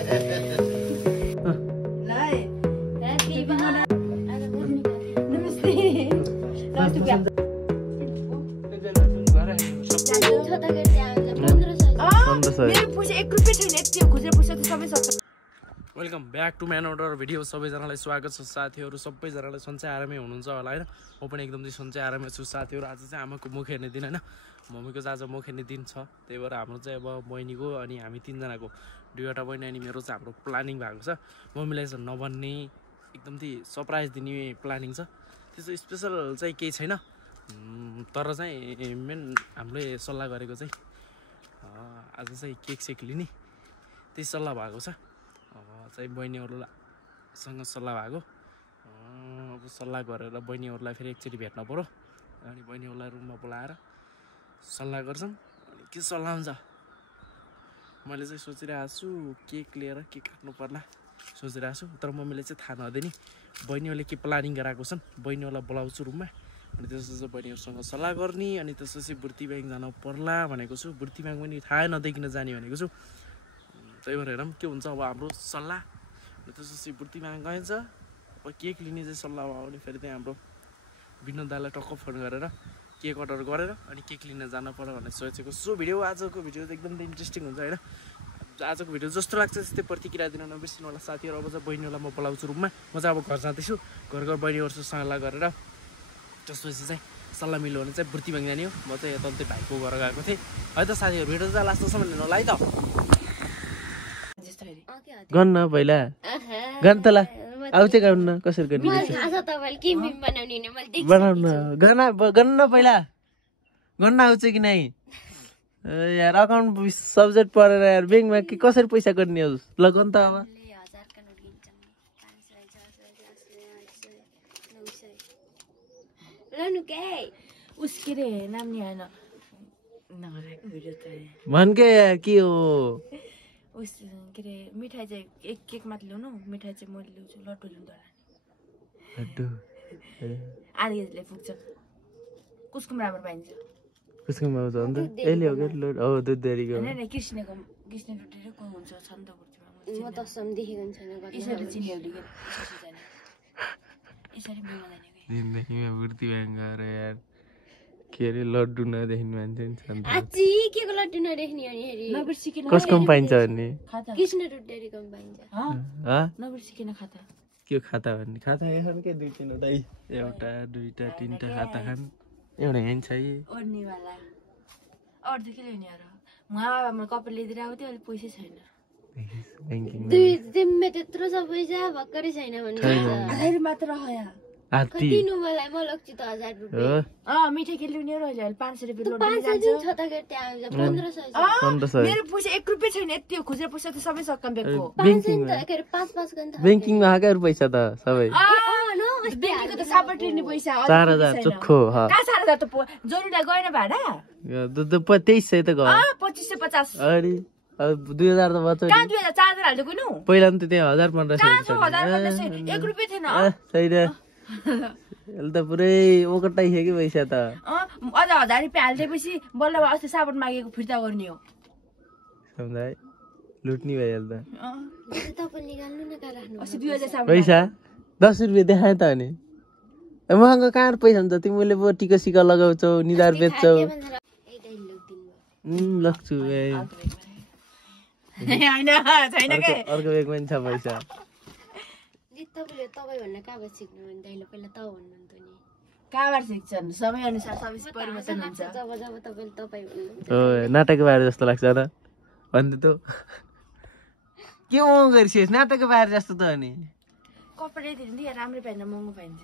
Welcome back to man order video. सबैजनालाई स्वागत छ साथीहरू। सबैजनालाई सन्चै आरामै हुनुहुन्छ होला होइन। म पनि एकदम चाहिँ सन्चै आरामै छु साथीहरू। आज चाहिँ आमाको मुख हेर्ने दिन होइन, मम्मीको चाहिँ आज मुख हेर्ने दिन छ। त्यही भएर हाम्रो चाहिँ अब बहिनीको अनि हामी तिनजनाको दुईवटा बहिनी अनि मेरो चाहिँ हाम्रो प्लानिङ भएको छ। मम्मीलाई चाहिँ नभन्ने एकदम चाहिँ सरप्राइज दिने प्लानिङ छ। त्यस्तो स्पेसल चाहिँ केही छैन, तर चाहिँ मेन हामीले सल्लाह गरेको चाहिँ आज चाहिँ केक सेक लिने त्यही सल्लाह भएको छ। चाहिँ बहिनीहरूसँग सल्लाह भएको। अब सल्लाह गरेर बहिनीहरूलाई फेरि एकचोटि भेट्न पऱ्यो अनि बहिनीहरूलाई रुममा बोलाएर सल्लाह गर्छौँ। अनि के सल्लाह हुन्छ मैले चाहिँ सोचिरहेको छु, केक लिएर केक काट्नु पर्ला सोचिरहेको छु। तर मम्मीले चाहिँ थाहा नदिने बहिनीहरूले के प्लानिङ गराएको छन्। बहिनीहरूलाई बोलाउँछु रुममा अनि त्यसपछि बहिनीहरूसँग सल्लाह गर्ने अनि त्यसपछि बुर्ती ब्याङ्क जानु पर्ला भनेको छु। बुर्ती ब्याङ्क पनि थाहा नदेखिन जाने भनेको छु। त्यही भएर हेरौँ के हुन्छ अब हाम्रो सल्लाह। अनि त्यसपछि बुर्ती ब्याङ्क गइन्छ। अब केक लिने चाहिँ सल्लाह भयो भने फेरि त्यहाँ हाम्रो विनोद दालाई टक्क फोन गरेर केक अर्डर गरेर अनि केक लिन जानु पर्यो भनेर सोचेको छु। आजको भिडियो चाहिँ एकदम इन्ट्रेस्टिङ हुन्छ होइन। आजको भिडियो जस्तो लाग्छ त्यस्तै प्रतिक्रिया दिन नबिर्सिनु होला साथीहरू। अब चाहिँ बहिनीहरूलाई म बोलाउँछु रुममा। म चाहिँ अब घर जाँदैछु। घर बहिनीहरूसँग सल्लाह गरेर त्यसपछि चाहिँ सल्लाह मिल्यो भने चाहिँ बुर्ती ब्याङ्क जाने हो। म चाहिँ यता भाइको घर गएको थिएँ है त साथीहरू। भिडियो चाहिँ लास्टसम्म हेर्नु होला है त। गन्न पहिला गन त ला आउँछ गाउन कसरी गर्ने बनाउन गन्न पहिला गन्न आउँछ कि नै यार। अकाउन्ट सब्जेक्ट पढेर यार ब्याङ्कमा के कसरी पैसा गर्ने हो ल गन त। अब भन के हो उस के अरे मिठाई चाहिँ एक मात्र ल्याउनु। मिठाई चाहिँ मैले ल्याउँछु, लड्डु ल्याउँदा लड्डु आधी केजीले पुग्छ। कसको राम्रो पाइन्छ कसको पाउँछ अन्त यसले हो के हो दुधधरीको हैन कृष्ण दुधधरी को हुन्छ छन् त बुर्तीमा। म त सम देखेको छैन यसरी चिनिहरुले के यसरी बिमा जाने के दिनदेखि बुर्ती ब्याङ्क गएर यार के अरे लड्डु नदेख्ने मान्छे नि छन्। आची के को लड्डु नदेख्ने अनि हेरी नबिर्सिकिन कसको पाइन्छ अनि कृष्ण दुधधरी को पाइन्छ। ह नबिर्सिकिन खाता के खाता भन्ने खाता यहाँ के दुई तीनवटा एउटा दुईटा तीनटा खाता खान एउटा यहाँ छैन ओड्ने वाला और देखि ल्याउने यार। उहाँ म कपल लिएर आउँथे अहिले पैसा छैन। ब्याङ्किङ दुई दिनमा त्यत्रो छ पैसा भक्करै छैन भन्नु। 1000 मात्र रह्या कति दिनु मलाई म लक्ष्य त 1000 रुपैयाँ। मिठाई के ल्याउने रह्यो अहिले 500 रुपैयाँ लोड 500 छ त के त्यहाँ 1500 मेरो पैसा 1 रुपैयाँ छैन। यति खुजुरा पैसा त सबै सक्कम बेको 500 त के 5 गन त ब्याङ्किङमा आएका पैसा त सबै ब्याङ्किङको त साबर ट्रेन्ने पैसा 4000 चोखो ह का 4000 त जोरुडा गएन भाडा दुध 2300 त गयो 2550 अरे 2000 त बच्यो का 2000 4000 हाल्दै कुनु पहिला त त्यहाँ 1500 1 रुपैयाँ थिएन छैन। अहिले त पुरै ओकटाइ थियो कि पैसा त अझ 1000 रुपैयाँ हाल्दैपछि बल्ल अस्ति साबुन मागेको फिर्ता गर्ने हो। सम्झाइ लुट्नी भइहाल्छ तपाईं निकाल्नु न का राख्नु। अस्ति 2000 साबुन पैसा 10 रुपैयाँ देखाए त अनि मसँग कहाँ पैसा हुन्छ। तिमीले पो टिका सिका लगाउँछौ निधार बेच्छौ लग्छु अर्को बेगमा नि छ पैसा। तपाईँ भन्ने कागज सिक्नु भने दाइले पहिला त भन्नुहुन्छ नि काबाट सिक्छन् समय अनुसार सबै परिवर्तन हुन्छ। जब तपाईले तपाईँ भन्नुहुन्छ ओ नाटकको बारे जस्तो लाग्छ र भन्दै त के म गरिसिस् नाटकको बारे जस्तो त अनि कपडा दिनु राम्रो पाइन्छ महँगो पाइन्छ।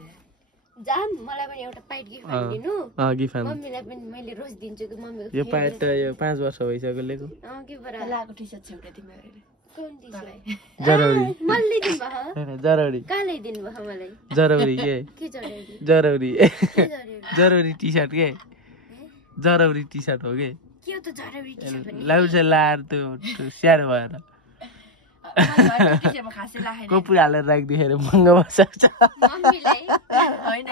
जाम मलाई पनि एउटा पाइट गिफ्ट दिनु। गिफ्ट मम्मीलाई पनि मैले रोज दिन्छु कि मम्मीको यो पाइट त यो 5 वर्ष भइसक्यो लिएको। के भरा लाको टी-शर्ट छ एउटा तिमीहरुले कुन टी-शर्ट जरुरी मलाई दिनु भयो जरुरी काले दिनु भयो मलाई जरुरी के जरुरी जरुरी टी-शर्ट के जरुरी टी-शर्ट हो के के त जरुरी टी-शर्ट पनि लाउड से लार त्यो स्याहार भएर कपुर हालेर राखिदिएर महँगो बस्छ मम्मीलाई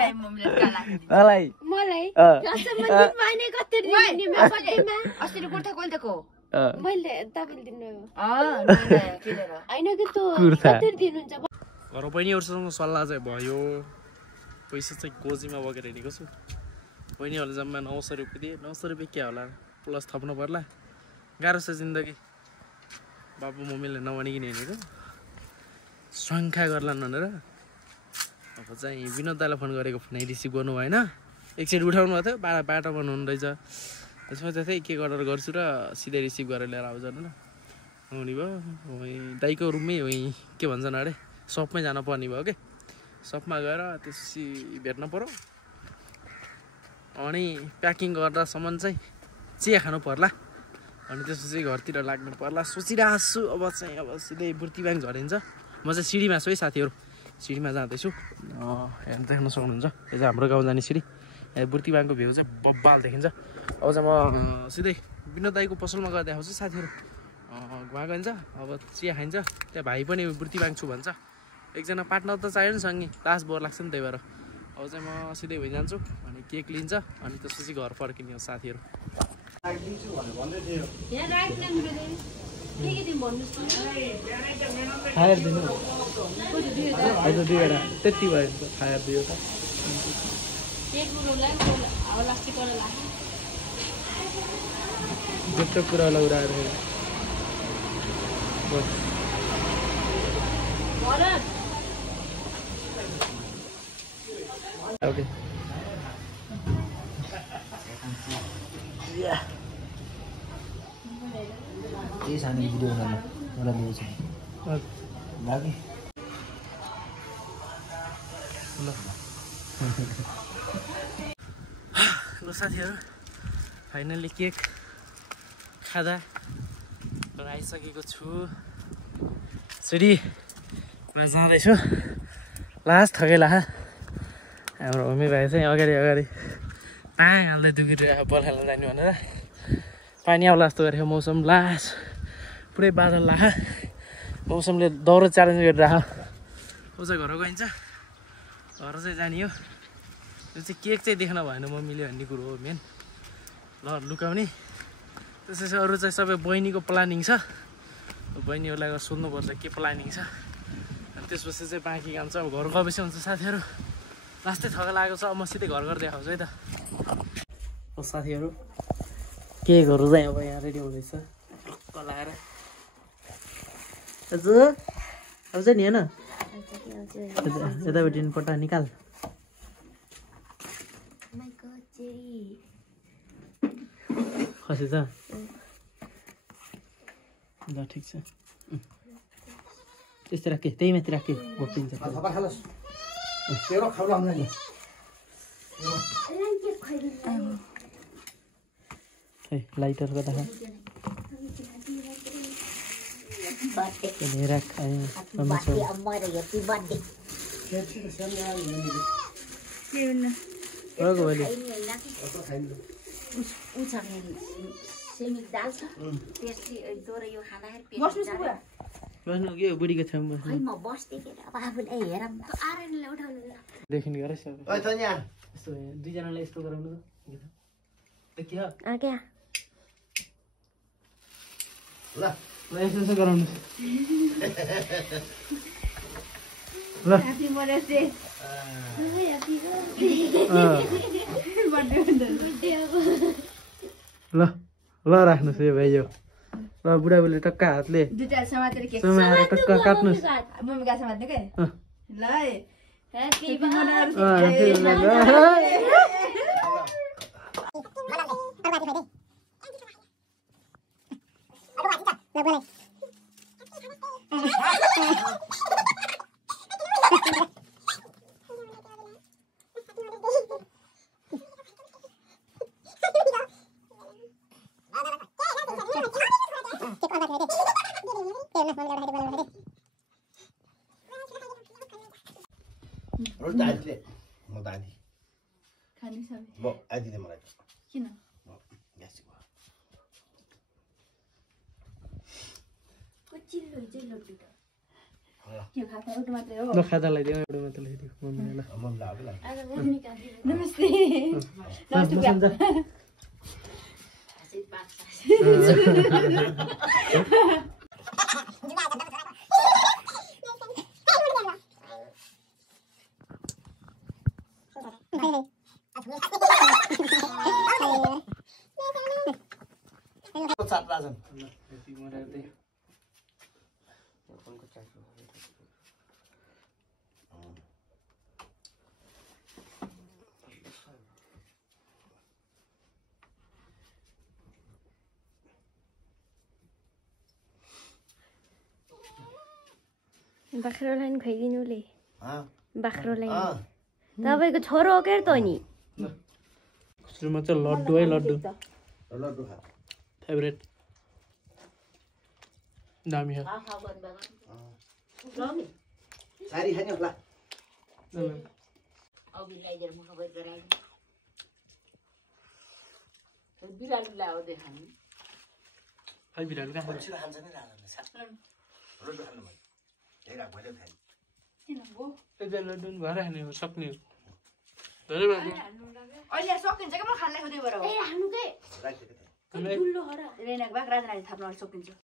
हैन मम्मीले काला मलाई मलाई कसम मन माने कति दिने म कतैमा अस्ति कुर्ता कोल्टेको मैले तपाईँले दिनुभयो किनेर होइन कि त्यो कुर्ता। कति दिनुहुन्छ घर बहिनीहरूसँग सल्लाह चाहिँ भयो पैसा चाहिँ गोजीमा बोकेर हिँडेको छु बहिनीहरूले जम्मा 900 रुपियाँ दिए 900 रुपियाँ के होला प्लस थप्नु पर्ला गाह्रो छ जिन्दगी बाबु मम्मीले नभनिकन हिँडेको शङ्खा गर्लान् भनेर अब चाहिँ विनोद दाइलाई फोन गरेको फोन रिसिभ गर्नु भएन एकचोटि उठाउनु भएको थियो बाटोमा हुनु रहेछ त्यसमा चाहिँ के अर्डर गर्छु र सिधै रिसिभ गरेर लिएर आउँछ भनेर आउने भयो दाइको रुममै हो के भन्छन् अरे सपमै जानु पर्ने भयो के सपमा गएर त्यसपछि भेट्न पर्यो अनि प्याकिङ गर्दासम्म चाहिँ चिया खानु पर्ला अनि त्यसपछि घरतिर लाग्नु पर्ला सोचिरहेको छु अब चाहिँ अब सिधै बुर्ती ब्याङ्क झरिन्छ म चाहिँ सिँढीमा छु है साथीहरू सिँढीमा जाँदैछु हेर्नु देख्न सक्नुहुन्छ यो चाहिँ हाम्रो गाउँ जाने सिँढी बुर्ती ब्याङ्कको भ्यू चाहिँ बब्बाल देखिन्छ अब चाहिँ म सिधै विनोद दाइको पसलमा गएर देखाउँछु साथीहरू वहाँ गइन्छ अब चिया खाइन्छ त्यहाँ भाइ पनि बुर्ती ब्याङ्क छु भन्छ एकजना पार्टनर त चाहियो नि सँगै लास्ट बोर लाग्छ नि त्यही भएर अब चाहिँ म सिधै भइजान्छु अनि केक लिन्छ अनि त्यसपछि घर फर्किने हो साथीहरू फायर दिनु हजुर 2 वटा त्यति भयो फायर दियो त जस्तो कुरा लगाएर ओके ये सामने वीडियो बनाना वाला ले जाए लागे ल साथीहरू फाइनली केक खाँदा आइसकेको छु सिँढीमा जाँदैछु लास्ट थकेला हाम्रो मम्मी भाइ चाहिँ अगाडि पाङ हाल्दै दुखिरहेको बर्खामा जाने भनेर पानी आउला जस्तो गरेको मौसम लास्ट पुरै बादल लाखा मौसमले दौरो च्यालेन्ज गरिरहेको ऊ चाहिँ घर गइन्छ घर चाहिँ जाने हो यो चाहिँ केक चाहिँ देख्न भएन मम्मीले भन्ने कुरो हो मेन ल लुकाउने त्यसपछि अरू चाहिँ सबै बहिनीको प्लानिङ छ बहिनीहरूलाई सोध्नुपर्छ के प्लानिङ छ अनि त्यसपछि चाहिँ बाँकी काम छ अब घर गएपछि हुन्छ साथीहरू लास्टै थका लागेको छ अब म सिधै घर देखाउँछु है त साथीहरू केकहरू चाहिँ अब यहाँ रेडी हुँदैछ ढक्क लाएर हजुर आउँछ नि होइन यतापट्टि पट्टा निकाल खसी छ ल ठिक छ त्यस्तै राखे त्यही माथि राखे घोप्टिन्छ लाइटर का देखा मेरा बुढी के दुईजनालाई यस्तो गराउनु देखियो ल यसो गराउनु ल ह्यापी बर्थडे ल ल राख्नुस् है भाइ यो ल बुढाबुढीले टक्का हातले समाएर टक्का काट्नुस् मम्मीका समात्ने के ल ह्यापी ल खाता लगाइदियो एउटा मात्र लगाइदियो मम्मीलाई नमस्ते बाख्रोलाई नि खुवाइदिनुले बाख्रोलाई तपाईँको छोरो हो क्या त नि सुरुमा चाहिँ लड्डु है लड्डु फेभरेट दामी हो खै बिरालो कहाँ लड्डु भएर खाने हो सक्ने हो धेरै बाटो अहिले सकिन्छ क्या म खानलाई खोज्दै भएर हो ए हानु के हामी ठुलो हरा रेनाको बाख्रा राजा थाप्न सकिन्छ